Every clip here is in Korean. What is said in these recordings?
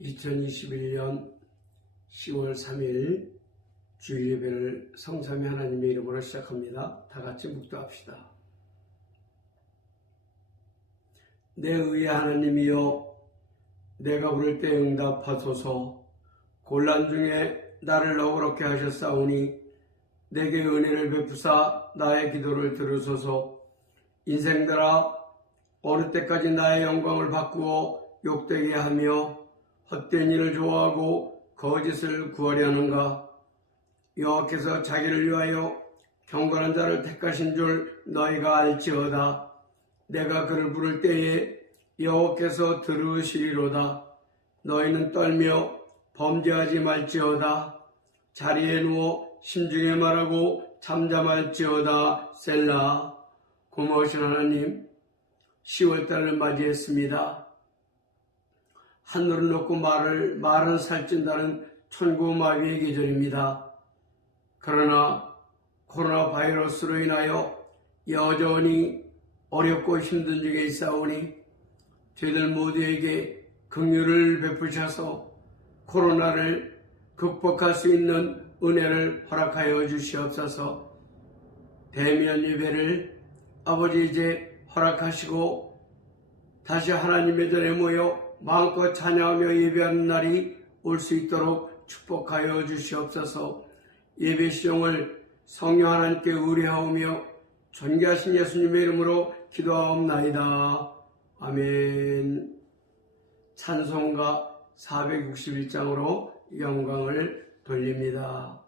2021년 10월 3일 주일 예배를 성삼위 하나님의 이름으로 시작합니다. 다 같이 묵도합시다. 내 의의 하나님이여, 내가 부를 때 응답하소서. 곤란 중에 나를 너그럽게 하셨사오니 내게 은혜를 베푸사 나의 기도를 들으소서. 인생들아, 어느 때까지 나의 영광을 바꾸어 욕되게 하며 헛된 일을 좋아하고 거짓을 구하려 하는가? 여호와께서 자기를 위하여 경건한 자를 택하신 줄 너희가 알지어다. 내가 그를 부를 때에 여호와께서 들으시리로다. 너희는 떨며 범죄하지 말지어다. 자리에 누워 심중에 말하고 잠잠할지어다. 셀라. 고마우신 하나님, 10월달을 맞이했습니다. 하늘은 높고 말은 살찐다는 천고마비의 계절입니다. 그러나 코로나 바이러스로 인하여 여전히 어렵고 힘든 중에 있사오니 저희들 모두에게 긍휼을 베푸셔서 코로나를 극복할 수 있는 은혜를 허락하여 주시옵소서. 대면 예배를 아버지 이제 허락하시고 다시 하나님의 전에 모여 마음껏 찬양하며 예배하는 날이 올 수 있도록 축복하여 주시옵소서. 예배 시종을 성령 하나님께 의뢰하오며 존귀하신 예수님의 이름으로 기도하옵나이다. 아멘. 찬송가 461장으로 영광을 돌립니다.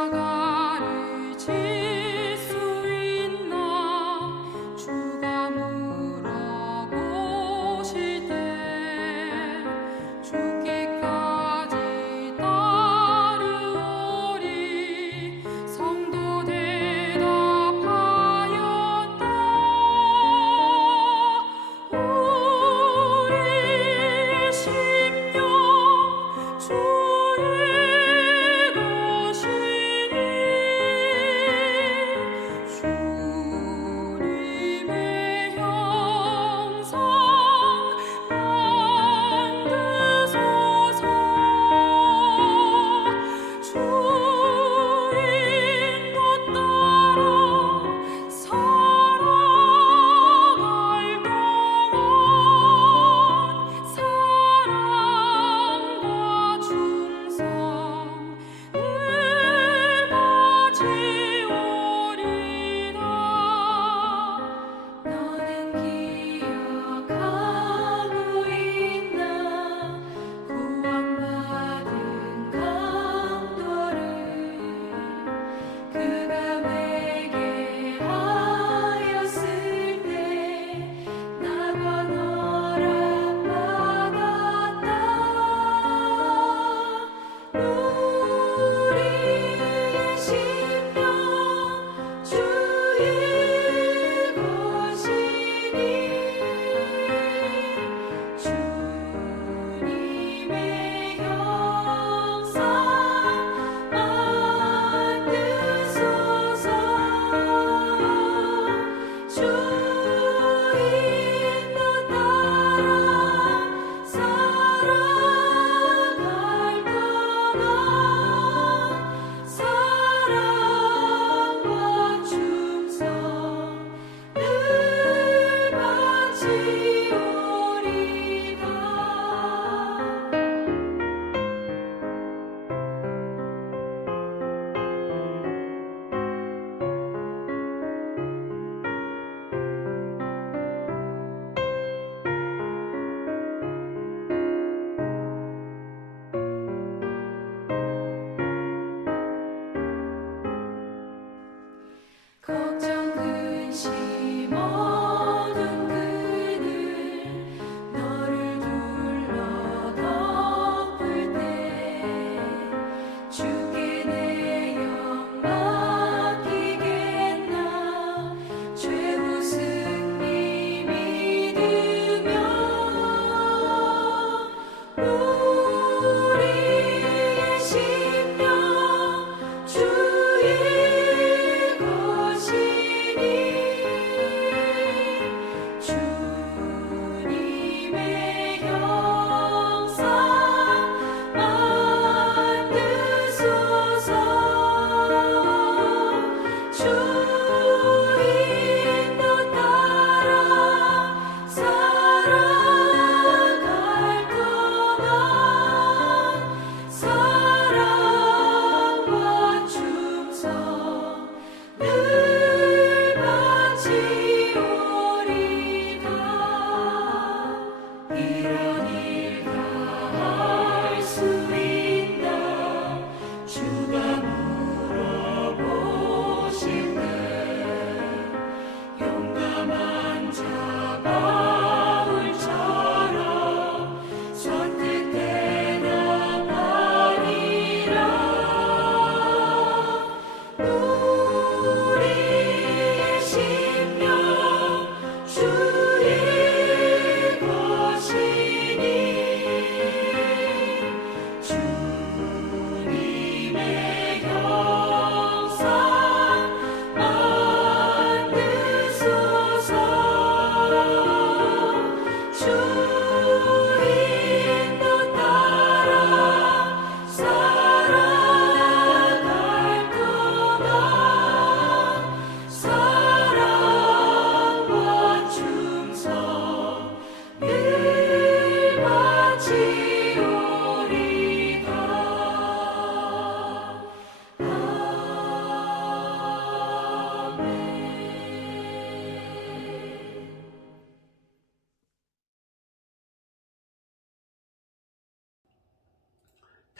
십자가를 질 수 있나 주가 물어보실 때 죽기까지 따르오리. 성도 대답하였다. 우리의 심령 주의 것이니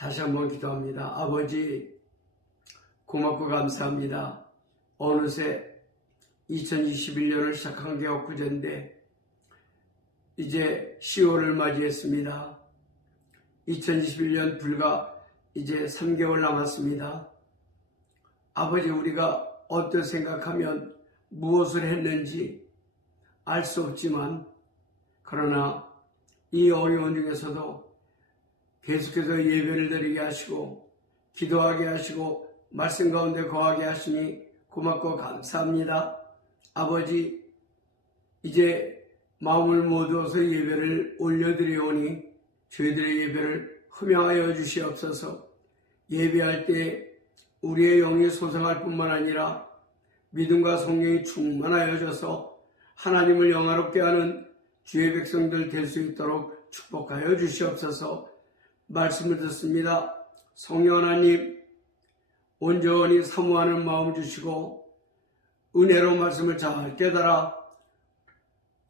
다시 한번 기도합니다. 아버지, 고맙고 감사합니다. 어느새 2021년을 시작한 게 엊그제인데 이제 10월을 맞이했습니다. 2021년 불과 이제 3개월 남았습니다. 아버지, 우리가 어떻게 생각하면 무엇을 했는지 알 수 없지만, 그러나 이 어려운 중에서도 계속해서 예배를 드리게 하시고 기도하게 하시고 말씀 가운데 거하게 하시니 고맙고 감사합니다. 아버지, 이제 마음을 모두어서 예배를 올려드리오니 저희들의 예배를 흠양하여 주시옵소서. 예배할 때 우리의 영이 소생할 뿐만 아니라 믿음과 성령이 충만하여져서 하나님을 영화롭게 하는 주의 백성들 될 수 있도록 축복하여 주시옵소서. 말씀을 듣습니다. 성령 하나님, 온전히 사모하는 마음 주시고 은혜로 말씀을 잘 깨달아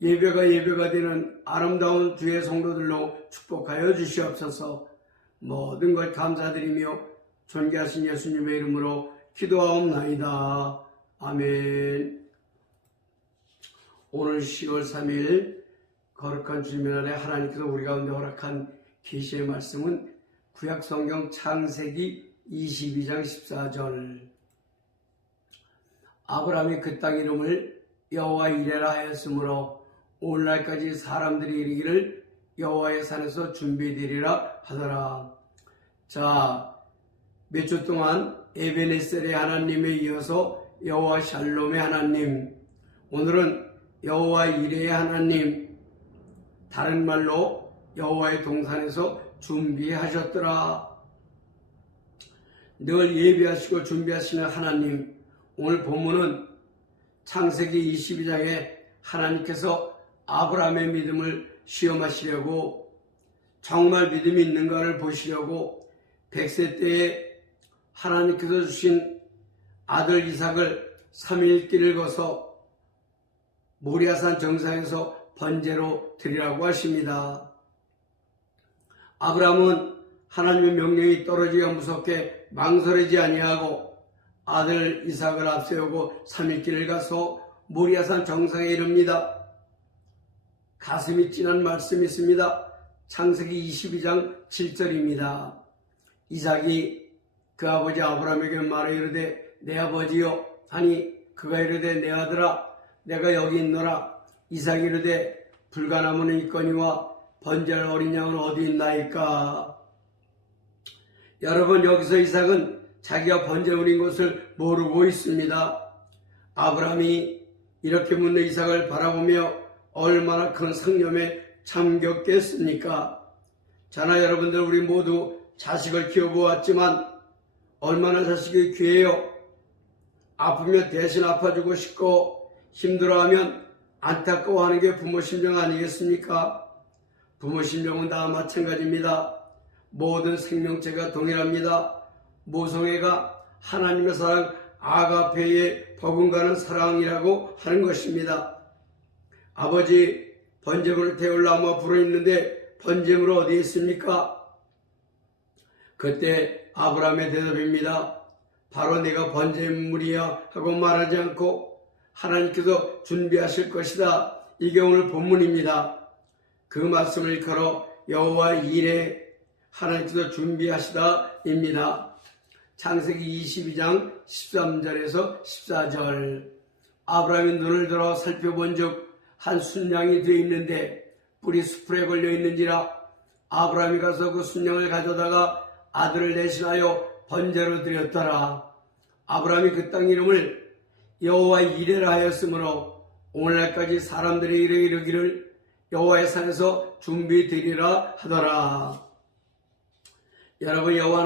예배가 되는 아름다운 주의 성도들로 축복하여 주시옵소서. 모든 것 감사드리며 존귀하신 예수님의 이름으로 기도하옵나이다. 아멘. 오늘 10월 3일 거룩한 주님의 날에 하나님께서 우리 가운데 허락한 계시의 말씀은 구약성경 창세기 22장 14절. 아브라함이 그 땅 이름을 여호와 이레라 하였으므로 오늘날까지 사람들이 이르기를 여호와의 산에서 준비되리라 하더라. 자, 몇 주 동안 에베네셀의 하나님에 이어서 여호와 샬롬의 하나님, 오늘은 여호와 이레의 하나님, 다른 말로 여호와의 동산에서 준비하셨더라. 늘 예비하시고 준비하시는 하나님, 오늘 본문은 창세기 22장에 하나님께서 아브라함의 믿음을 시험하시려고, 정말 믿음이 있는가를 보시려고 100세 때에 하나님께서 주신 아들 이삭을 3일 길을 거서 모리아산 정상에서 번제로 드리라고 하십니다. 아브라함은 하나님의 명령이 떨어지기가 무섭게 망설이지 아니하고 아들 이삭을 앞세우고 3일 길을 가서 모리아산 정상에 이릅니다. 가슴이 찐한 말씀이 있습니다. 창세기 22장 7절입니다. 이삭이 그 아버지 아브라함에게 말하여 이르되 내 아버지여 하니 그가 이르되 내 아들아 내가 여기 있노라. 이삭이 이르되 불가나무는 있거니와 번제할 어린 양은 어디 있나이까. 여러분, 여기서 이삭은 자기가 번제 드린 것을 모르고 있습니다. 아브라함이 이렇게 묻는 이삭을 바라보며 얼마나 큰 상념에 잠겼겠습니까? 자나 여러분들, 우리 모두 자식을 키워보았지만 얼마나 자식이 귀해요. 아프면 대신 아파주고 싶고 힘들어하면 안타까워하는 게 부모 심정 아니겠습니까? 부모 심정은 다 마찬가지입니다. 모든 생명체가 동일합니다. 모성애가 하나님의 사랑 아가페의 버금가는 사랑이라고 하는 것입니다. 아버지, 번제물을 태울 나무가 불어있는데 번제물 어디 있습니까? 그때 아브라함의 대답입니다. 바로 내가 번제물이야 하고 말하지 않고 하나님께서 준비하실 것이다. 이게 오늘 본문입니다. 그 말씀을 걸어 여호와 이레, 하나님께서 준비하시다입니다. 창세기 22장 13절에서 14절. 아브라함이 눈을 들어 살펴본 즉 한 순양이 되어 있는데 뿔이 수풀에 걸려 있는지라. 아브라함이 가서 그 순양을 가져다가 아들을 대신하여 번제로 드렸더라. 아브라함이 그 땅 이름을 여호와 이레라 하였으므로 오늘날까지 사람들이 이르기를 여호와의 산에서 준비되리라 하더라. 여러분, 여호와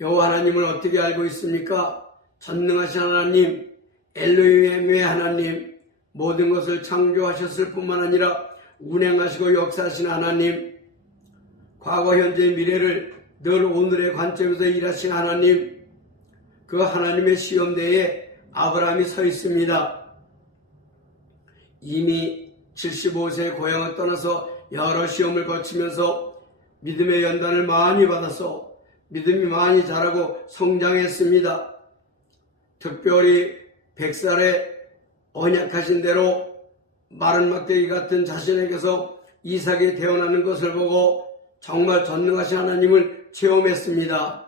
하나님을 어떻게 알고 있습니까? 전능하신 하나님, 엘로힘의 하나님, 모든 것을 창조하셨을 뿐만 아니라 운행하시고 역사하신 하나님, 과거, 현재, 미래를 늘 오늘의 관점에서 일하신 하나님, 그 하나님의 시험대에 아브라함이 서 있습니다. 이미 75세의 고향을 떠나서 여러 시험을 거치면서 믿음의 연단을 많이 받아서 믿음이 많이 자라고 성장했습니다. 특별히 100살에 언약하신 대로 마른 막대기 같은 자신에게서 이삭이 태어나는 것을 보고 정말 전능하신 하나님을 체험했습니다.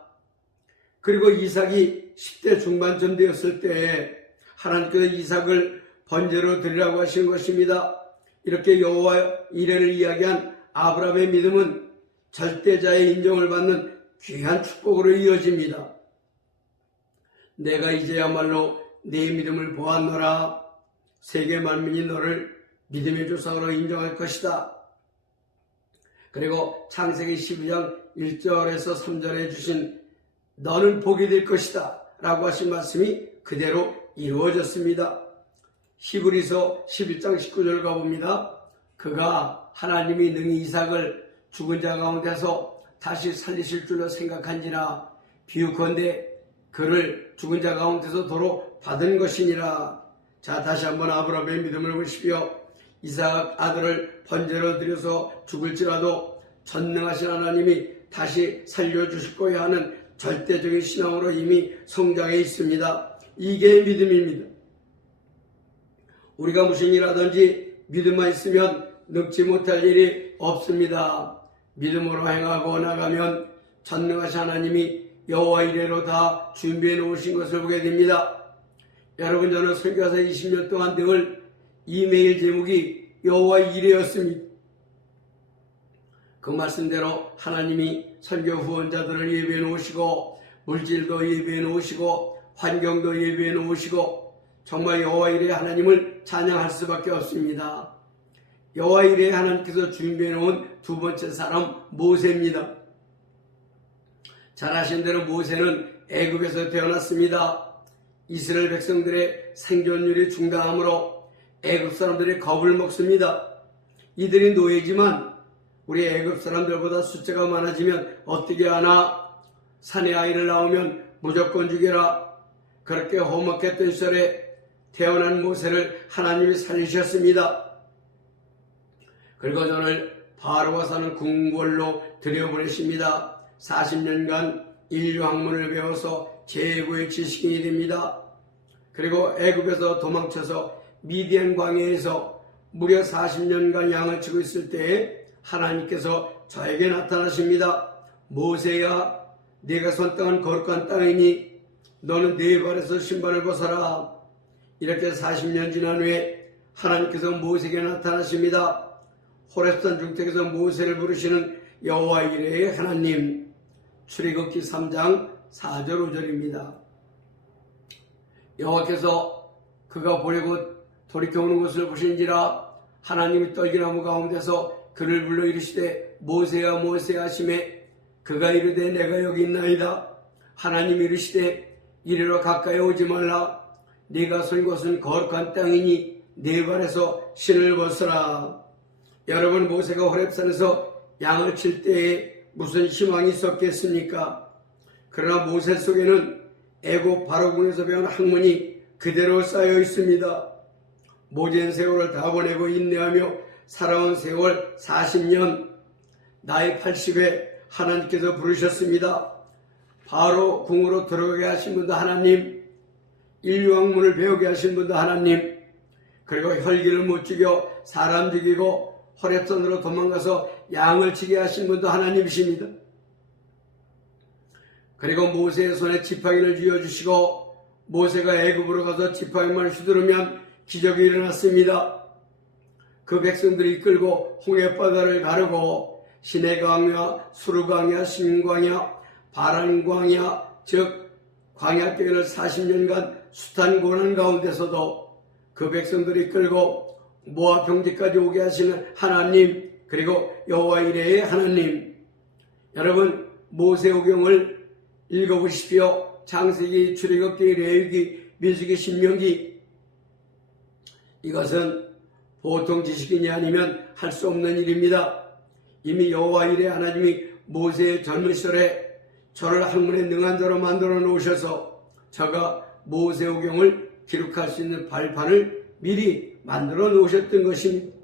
그리고 이삭이 10대 중반쯤 되었을 때에 하나님께서 이삭을 번제로 드리라고 하신 것입니다. 이렇게 여호와 이레를 이야기한 아브라함의 믿음은 절대자의 인정을 받는 귀한 축복으로 이어집니다. 내가 이제야말로 네 믿음을 보았노라. 세계 만민이 너를 믿음의 조상으로 인정할 것이다. 그리고 창세기 12장 1절에서 3절에 주신 너는 복이 될 것이다 라고 하신 말씀이 그대로 이루어졌습니다. 히브리서 11장 19절 가봅니다. 그가 하나님이 능히 이삭을 죽은 자 가운데서 다시 살리실 줄로 생각한지라 비유컨대 그를 죽은 자 가운데서 도로 받은 것이니라. 자, 다시 한번 아브라함의 믿음을 보십시오. 이삭 아들을 번제로 드려서 죽을지라도 전능하신 하나님이 다시 살려주실 거야 하는 절대적인 신앙으로 이미 성장해 있습니다. 이게 믿음입니다. 우리가 무슨 일 하든지 믿음만 있으면 늙지 못할 일이 없습니다. 믿음으로 행하고 나가면 전능하신 하나님이 여호와 이레로 다 준비해 놓으신 것을 보게 됩니다. 여러분, 저는 선교사 20년 동안 늘 이메일 제목이 여호와 이레였습니다. 그 말씀대로 하나님이 선교 후원자들을 예비해 놓으시고 물질도 예비해 놓으시고 환경도 예비해 놓으시고 정말 여호와 이레의 하나님을 찬양할 수밖에 없습니다. 여호와 이레의 하나님께서 준비해 놓은 두 번째 사람 모세입니다. 잘 아신 대로 모세는 애굽에서 태어났습니다. 이스라엘 백성들의 생존율이 중단하므로 애굽 사람들이 겁을 먹습니다. 이들이 노예지만 우리 애굽 사람들보다 숫자가 많아지면 어떻게 하나? 산의 아이를 낳으면 무조건 죽여라. 그렇게 험악했던 시절에 태어난 모세를 하나님이 살리셨습니다. 그리고 저를 바로가 사는 궁궐로 들여보내십니다. 40년간 인류 학문을 배워서 최고의 지식인이 됩니다. 그리고 애굽에서 도망쳐서 미디안 광야에서 무려 40년간 양을 치고 있을 때에 하나님께서 저에게 나타나십니다. 모세야, 네가 선 땅은 거룩한 땅이니 너는 네 발에서 신발을 벗어라. 이렇게 40년 지난 후에 하나님께서 모세에게 나타나십니다. 호렙산 중택에서 모세를 부르시는 여호와 이레의 하나님. 출애굽기 3장 4절 5절입니다. 여호와께서 그가 보려고 돌이켜오는 것을 보신지라 하나님이 떨기나무 가운데서 그를 불러 이르시되 모세야 모세야 하시매 그가 이르되 내가 여기 있나이다. 하나님이 이르시되 이리로 가까이 오지 말라. 네가 선 곳은 거룩한 땅이니 네 발에서 신을 벗어라. 여러분, 모세가 호렙산에서 양을 칠 때에 무슨 희망이 있었겠습니까? 그러나 모세 속에는 애굽 바로궁에서 배운 학문이 그대로 쌓여 있습니다. 모진 세월을 다 보내고 인내하며 살아온 세월 40년, 나이 80에 하나님께서 부르셨습니다. 바로 궁으로 들어가게 하신 분도 하나님, 인류 학문을 배우게 하신 분도 하나님, 그리고 혈기를 못 죽여 사람 죽이고 호렙산으로 도망가서 양을 치게 하신 분도 하나님이십니다. 그리고 모세의 손에 지팡이를 쥐어주시고 모세가 애굽으로 가서 지팡이만 휘두르면 기적이 일어났습니다. 그 백성들이 이끌고 홍해바다를 가르고 시내광야, 수르광야, 신광야, 바란광야, 즉 광야길을 40년간 숱한 고난 가운데서도 그 백성들이 이끌고 모압 평지까지 오게 하시는 하나님, 그리고 여호와 이레의 하나님. 여러분, 모세오경을 읽어보십시오. 창세기, 출애굽기, 레위기, 민수기, 신명기. 이것은 보통 지식인이 아니면 할 수 없는 일입니다. 이미 여호와 이레 하나님이 모세의 젊은 시절에 저를 학문에 능한 자로 만들어 놓으셔서 저가 모세오경을 기록할 수 있는 발판을 미리 만들어 놓으셨던 것입니다.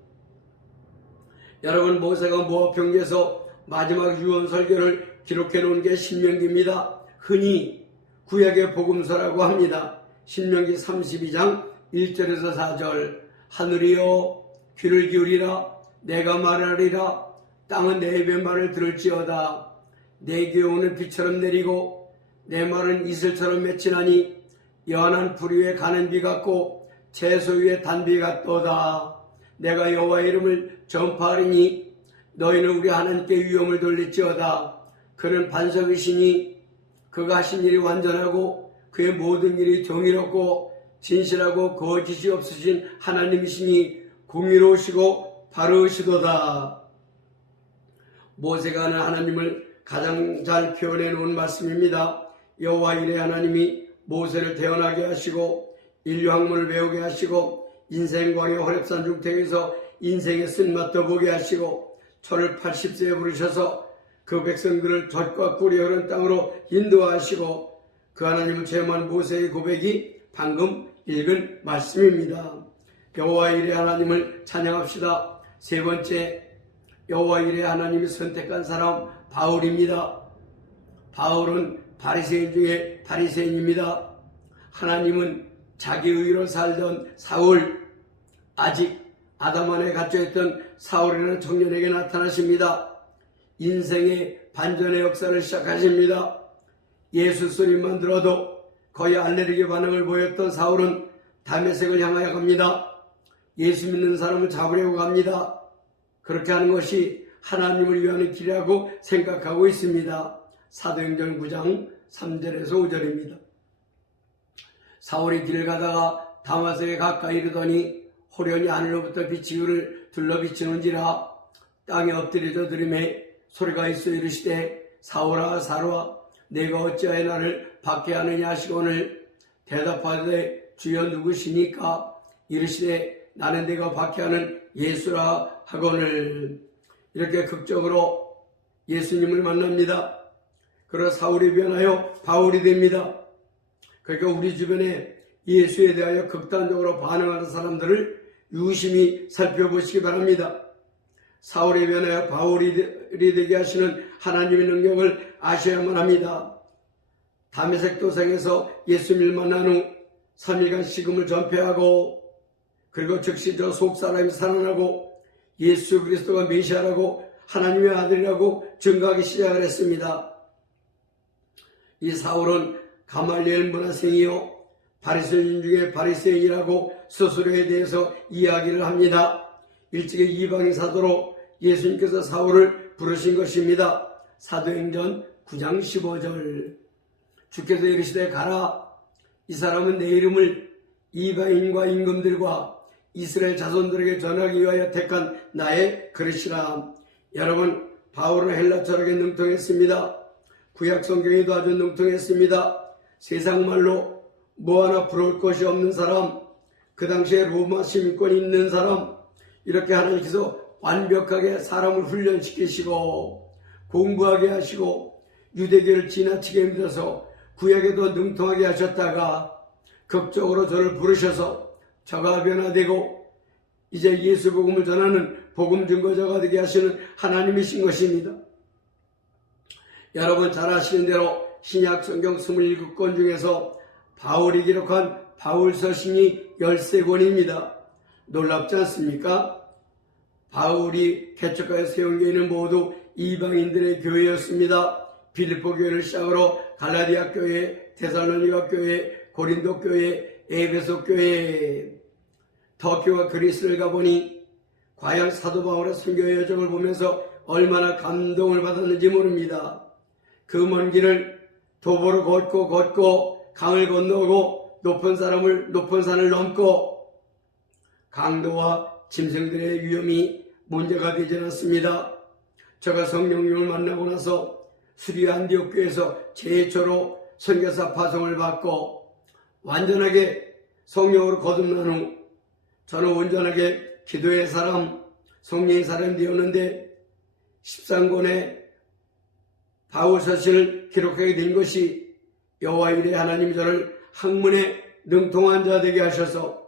여러분, 모세가 모압 평지에서 마지막 유언 설교를 기록해 놓은 게 신명기입니다. 흔히 구약의 복음서라고 합니다. 신명기 32장 1절에서 4절. 하늘이여 귀를 기울이라. 내가 말하리라. 땅은 내 입의 말을 들을지어다. 내 귀에 오는 비처럼 내리고 내 말은 이슬처럼 맺히나니 연한 불 위에 가는 비 같고 채소 위에 단비 같도다. 내가 여호와의 이름을 전파하리니 너희는 우리 하나님께 위엄을 돌릴지어다. 그는 반석이시니 그가 하신 일이 완전하고 그의 모든 일이 정의롭고 진실하고 거짓이 없으신 하나님이시니 공의로우시고 바르시도다. 모세가 하는 하나님을 가장 잘 표현해 놓은 말씀입니다. 여호와 이레 하나님이 모세를 태어나게 하시고 인류 학문을 배우게 하시고 인생광야 호렙산 중택에서 인생의 쓴맛도 보게 하시고 저를 80세에 부르셔서 그 백성들을 젖과 꿀이 흐른 땅으로 인도하시고 그 하나님을 체험한 모세의 고백이 방금 읽은 말씀입니다. 여호와 이레 하나님을 찬양합시다. 세 번째, 여호와 이레 하나님이 선택한 사람 바울입니다. 바울은 바리새인 중에 바리새인입니다. 하나님은 자기 의로 살던 사울, 아직 아담 안에 갇혀있던 사울이라는 청년에게 나타나십니다. 인생의 반전의 역사를 시작하십니다. 예수 소리만 들어도 거의 알레르기 반응을 보였던 사울은 다메섹을 향하여 갑니다. 예수 믿는 사람을 잡으려고 갑니다. 그렇게 하는 것이 하나님을 위하는 길이라고 생각하고 있습니다. 사도행전 9장 3절에서 5절입니다. 사울이 길을 가다가 다마섹에 가까이 이르더니 호련히 하늘로부터 빛이 그를 둘러 비치는지라. 땅에 엎드려져 들음에 소리가 있어 이르시되 사울아 사울아 내가 어찌하여 나를 박해하느냐 하시거늘 대답하되 주여 누구시니까. 이르시되 나는 내가 박해하는 예수라 하거늘. 이렇게 극적으로 예수님을 만납니다. 그러나 사울이 변하여 바울이 됩니다. 그러니까 우리 주변에 예수에 대하여 극단적으로 반응하는 사람들을 유심히 살펴보시기 바랍니다. 사울이 변하여 바울이 되게 하시는 하나님의 능력을 아셔야만 합니다. 다메섹 도상에서 예수님을 만난 후 3일간 식음을 전폐하고 그리고 즉시 저 속사람이 살아나고 예수 그리스도가 메시아라고 하나님의 아들이라고 증거하기 시작을 했습니다. 이 사울은 가말리엘 문화생이요 바리새인 중에 바리새인이라고 스스로에 대해서 이야기를 합니다. 일찍이 이방인 사도로 예수님께서 사울을 부르신 것입니다. 사도행전 9장 15절. 주께서 이르시되 가라. 이 사람은 내 이름을 이방인과 임금들과 이스라엘 자손들에게 전하기 위하여 택한 나의 그릇이라. 여러분, 바울은 헬라 철학에 능통했습니다. 구약 성경에도 아주 능통했습니다. 세상 말로 뭐 하나 부러울 것이 없는 사람, 그 당시에 로마 시민권이 있는 사람, 이렇게 하나님께서 완벽하게 사람을 훈련시키시고 공부하게 하시고 유대교를 지나치게 믿어서 구약에도 능통하게 하셨다가 극적으로 저를 부르셔서 저가 변화되고 이제 예수 복음을 전하는 복음 증거자가 되게 하시는 하나님이신 것입니다. 여러분 잘 아시는 대로 신약 성경 27권 중에서 바울이 기록한 바울서신이 13권입니다. 놀랍지 않습니까? 바울이 개척하여 세운 교회는 모두 이방인들의 교회였습니다. 빌립보 교회를 시작으로 갈라디아 교회, 데살로니가 교회, 고린도 교회, 에베소 교회, 터키와 그리스를 가보니 과연 사도 바울의 선교의 여정을 보면서 얼마나 감동을 받았는지 모릅니다. 그 먼 길을 도보로 걷고 강을 건너고 높은 산을 넘고 강도와 짐승들의 위험이 문제가 되지 않았습니다. 제가 성령님을 만나고 나서 수리아 안디옥 교회에서 최초로 선교사 파송을 받고 완전하게 성령으로 거듭난 후 저는 온전하게 기도의 사람, 성령의 사람이 되었는데 13권의 바울서신을 기록하게 된 것이 여호와 이레 하나님이 저를 학문에 능통한 자 되게 하셔서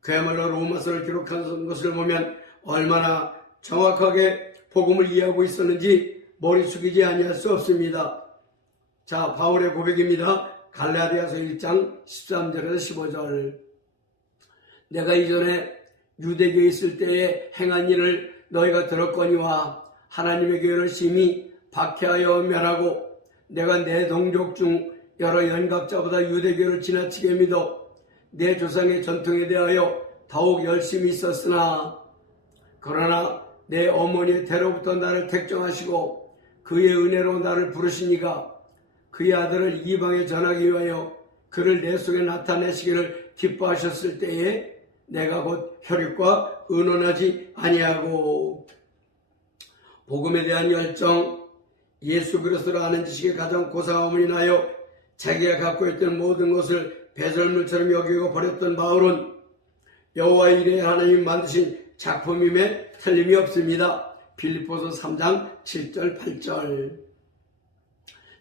그야말로 로마서를 기록한 것을 보면 얼마나 정확하게 복음을 이해하고 있었는지 머리 숙이지 아니할 수 없습니다. 자, 바울의 고백입니다. 갈라디아서 1장 13절에서 15절. 내가 이전에 유대교에 있을 때에 행한 일을 너희가 들었거니와 하나님의 교회를 심히 박해하여 멸하고 내가 내 동족 중 여러 연갑자보다 유대교를 지나치게 믿어 내 조상의 전통에 대하여 더욱 열심히 있었으나 그러나 내 어머니의 태로부터 나를 택정하시고 그의 은혜로 나를 부르시니가 그의 아들을 이방에 전하기 위하여 그를 내 속에 나타내시기를 기뻐하셨을 때에 내가 곧 혈육과 의논하지 아니하고 복음에 대한 열정, 예수 그리스도를 아는 지식에 가장 고상함을 인하여 자기가 갖고 있던 모든 것을 배설물처럼 여기고 버렸던 바울은 여호와 이레 하나님이 만드신 작품임에 틀림이 없습니다. 빌립보서 3장 7절 8절.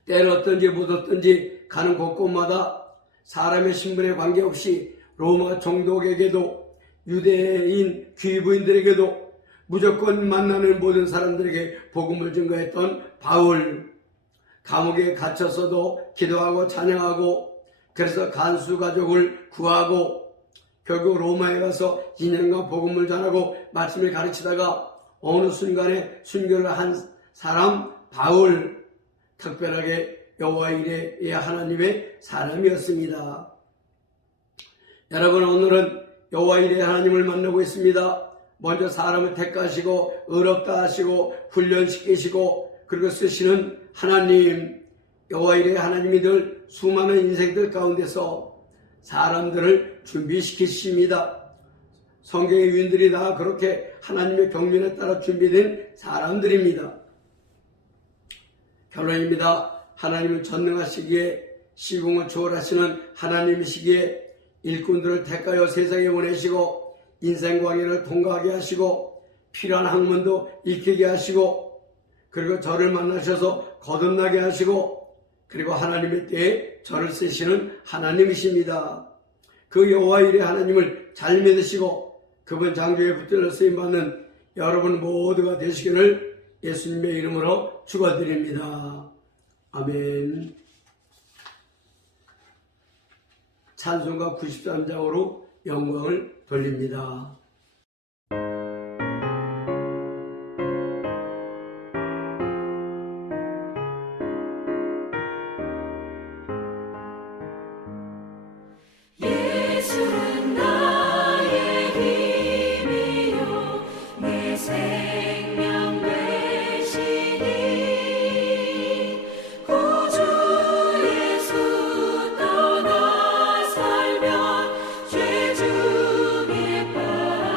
때는 어떤지 못 어떤지 가는 곳곳마다 사람의 신분에 관계없이 로마 총독에게도 유대인 귀부인들에게도 무조건 만나는 모든 사람들에게 복음을 증거했던 바울. 감옥에 갇혔어도 기도하고 찬양하고 그래서 간수 가족을 구하고 결국 로마에 가서 2년간 복음을 전하고 말씀을 가르치다가 어느 순간에 순교를 한 사람 바울. 특별하게 여호와 이레의 하나님의 사람이었습니다. 여러분, 오늘은 여호와 이레의 하나님을 만나고 있습니다. 먼저 사람을 택하시고 의롭다 하시고 훈련시키시고 그리고 쓰시는 하나님, 여호와 이레의 하나님이 늘 수많은 인생들 가운데서 사람들을 준비시키십니다. 성경의 유인들이 다 그렇게 하나님의 경륜에 따라 준비된 사람들입니다. 결론입니다. 하나님은 전능하시기에 시공을 초월하시는 하나님이시기에 일꾼들을 택하여 세상에 보내시고 인생 광야를 통과하게 하시고 필요한 학문도 익히게 하시고 그리고 저를 만나셔서 거듭나게 하시고 그리고 하나님의 때에 저를 쓰시는 하나님이십니다. 그 여호와 이레 하나님을 잘 믿으시고 그분 장조에 붙들려 쓰임받는 여러분 모두가 되시기를 예수님의 이름으로 축원드립니다. 아멘. 찬송가 93장으로 영광을 돌립니다. 예수는 나의 힘이요 내 생명 되시니 구주 예수 떠나 살면 죄 중에 빠져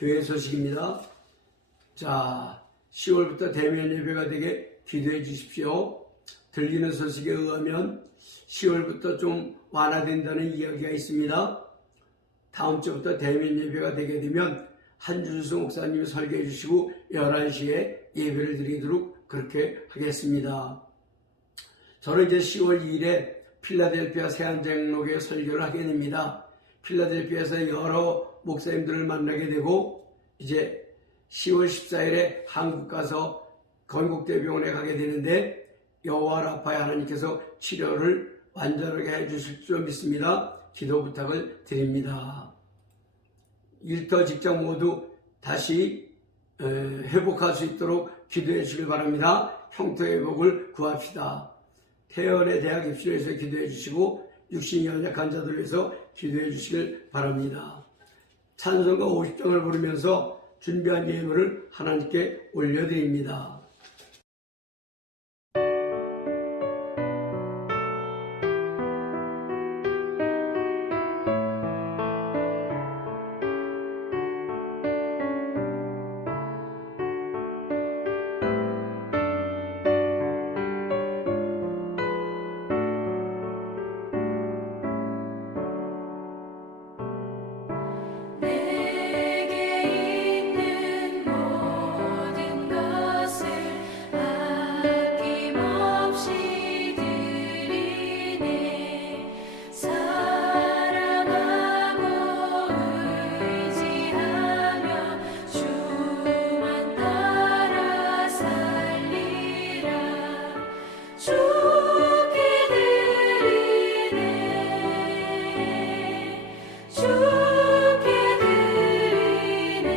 교회 소식입니다. 자, 10월부터 대면 예배가 되게 기도해 주십시오. 들리는 소식에 의하면 10월부터 좀 완화된다는 이야기가 있습니다. 다음 주부터 대면 예배가 되게 되면 한준수 목사님이 설교해 주시고 11시에 예배를 드리도록 그렇게 하겠습니다. 저는 이제 10월 2일에 필라델피아 새한장로교회 설교를 하게 됩니다. 필라델피아에서 여러 목사님들을 만나게 되고 이제 10월 14일에 한국 가서 건국대병원에 가게 되는데 여호와 라파의 하나님께서 치료를 완전하게 해주실 줄 믿습니다. 기도 부탁을 드립니다. 일터 직장 모두 다시 회복할 수 있도록 기도해 주시길 바랍니다. 형통 회복을 구합시다. 태연의 대학 입시를 위해서 기도해 주시고 육신이 연약한 자들을 위해서 기도해 주시길 바랍니다. 찬송가 50장을 부르면서 준비한 예물을 하나님께 올려드립니다. 내게 있는 모든 것을 아낌없이 드리네. 사랑하고 의지하며 주만 따라 살리라. 주께 드리네. 주께 드리네.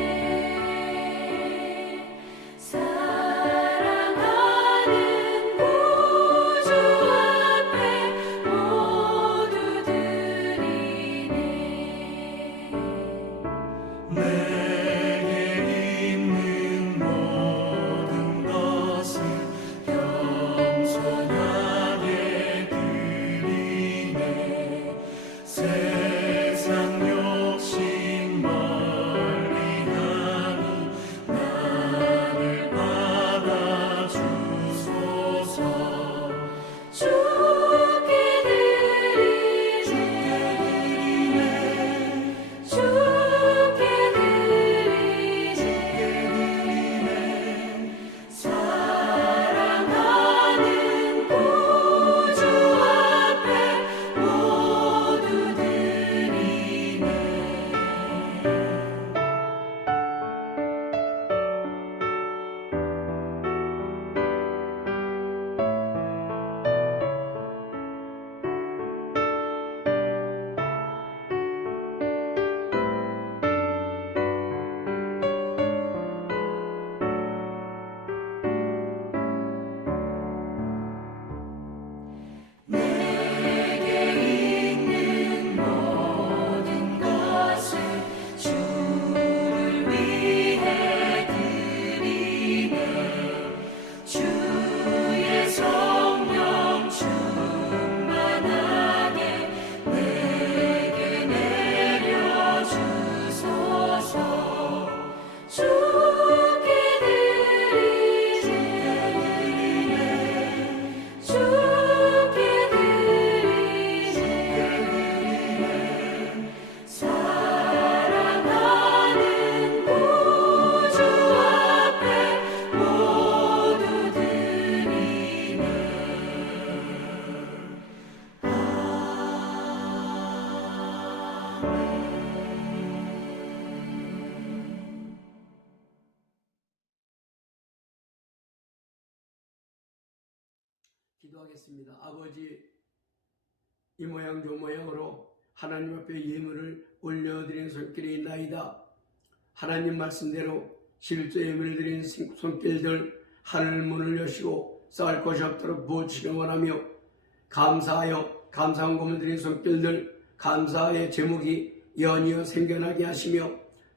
사랑하는 구주 앞에 모두 드리네. 내게 있는 모든 것을 겸손하게 드리네. 세상 욕심 멀리하니 나를 받아주소서. 주께 드리네. 주께 드리네. 사랑하는 구주 앞에 모두 드리네. 내게 있는 모든 것을 주를 위해 드리네. 주의 성령 충만하게 내게 내려주소서. 주께 드리네. 주께 드리네. 사랑하는 구주 앞에 모두 드리네. 기도하겠습니다. 아버지, 이 모양 저 모양으로 하나님 앞에 예물을 올려드린 손길이 있나이다. 하나님 말씀대로 실제 예물을 드린 손길들 하늘 문을 여시고 쌓을 것이 없도록 부어주시길 원하며, 감사하여 감사한 공을 드린 손길들 감사의 제목이 연이어 생겨나게 하시며,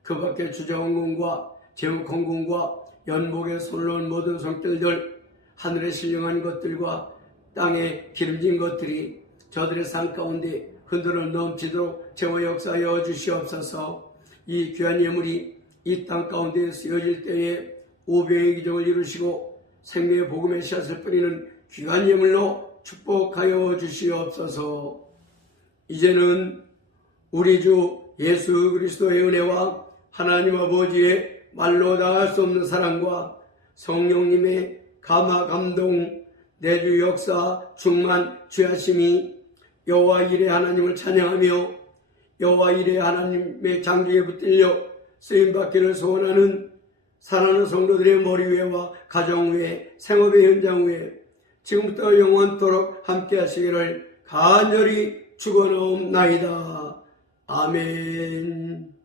그 밖에 주정원공과 제목헌공과 연복에 손을 놓은 모든 손길들, 하늘에 신령한 것들과 땅에 기름진 것들이 저들의 삶 가운데 흔들어 넘치도록 제와 역사하여 주시옵소서. 이 귀한 예물이 이 땅 가운데 쓰여질 때에 오병의 기적을 이루시고 생명의 복음의 씨앗을 뿌리는 귀한 예물로 축복하여 주시옵소서. 이제는 우리 주 예수 그리스도의 은혜와 하나님 아버지의 말로 다할 수 없는 사랑과 성령님의 감화 감동 내주 역사 충만 주하심이 여호와 이레 하나님을 찬양하며 여호와 이레 하나님의 장기에 붙들려 쓰임받기를 소원하는 사랑하는 성도들의 머리 위에와 가정 위에 생업의 현장 위에 지금부터 영원토록 함께 하시기를 간절히 축원하옵나이다. 아멘.